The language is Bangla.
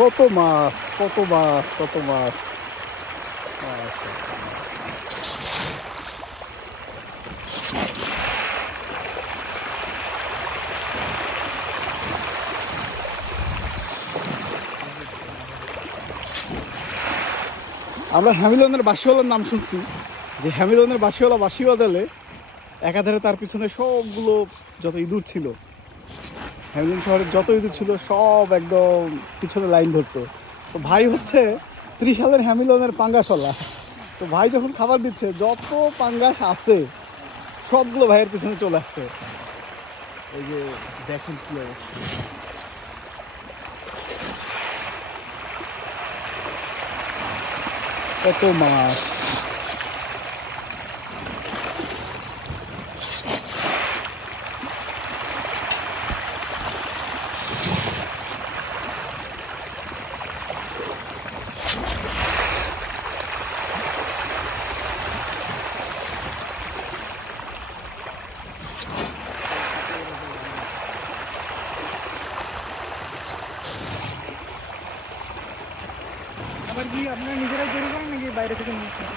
কত মাছ, কত মাছ, কত মাছ। আমরা হ্যামিলনের বাঁশিওয়ালার নাম শুনছি, যে হ্যামিলনের বাঁশিওয়ালা বাঁশি বাজালে একাধারে তার পিছনে সবগুলো যত ইঁদুর ছিল, হ্যামিলন শহরের যত ইঁদুর ছিল সব একদম পিছনে লাইন ধরতো। তো ভাই হচ্ছে 30 সালের হ্যামিলনের পাঙ্গাসওয়ালা। তো ভাই যখন খাবার দিচ্ছে যত পাঙ্গাস আছে সবগুলো ভাইয়ের পিছনে চলে আসছে। এই যে দেখেন কি অবস্থা, কত মাছ। আবার কি আপনারা নিজেরাই তৈরি করেন নাকি বাইরে থেকে নিয়ে আসেন?